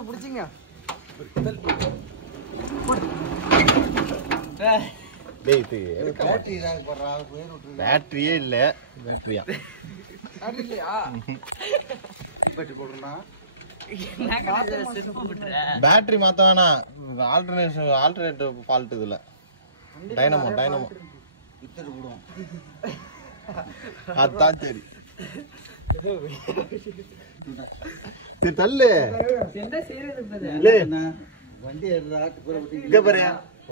பிடிச்சிங்க பேட்டரியே இல்ல பேட்டரியா பேட்டரி மாத்த வேணாம் ஆல்டர்னேட்டிவ் ஃபால்ட் இதுல டைனமோ அதான் சரி தள்ளு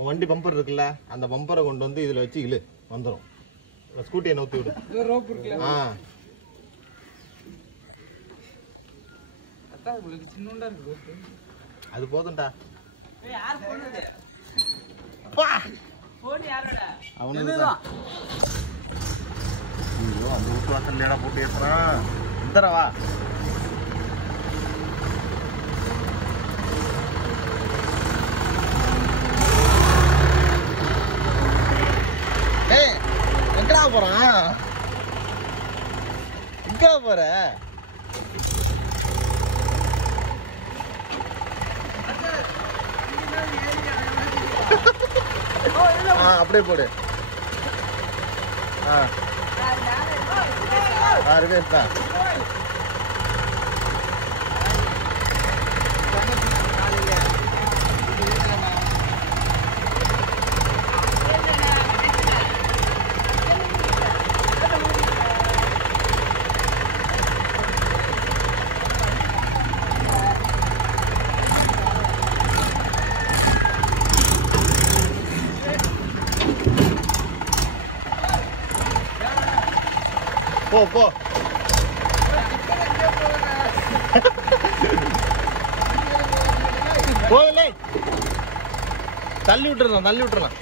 வண்டி பம்பர் இருக்குல்ல அந்த பம்பரை கொண்டு வந்து இதுல வச்சு இழு வந்துடும் ஸ்கூட்டியை நோத்தி விடு அது போதும்டா அவனுதான் அந்த வீட்டு வாசல் போட்டு ஏத்துறா இந்தரவா எங்கடா போறான் எங்க போற அப்படியே போடு ரிவேஸ் தான் போ போ போகலை தள்ளி விட்டுறலாம்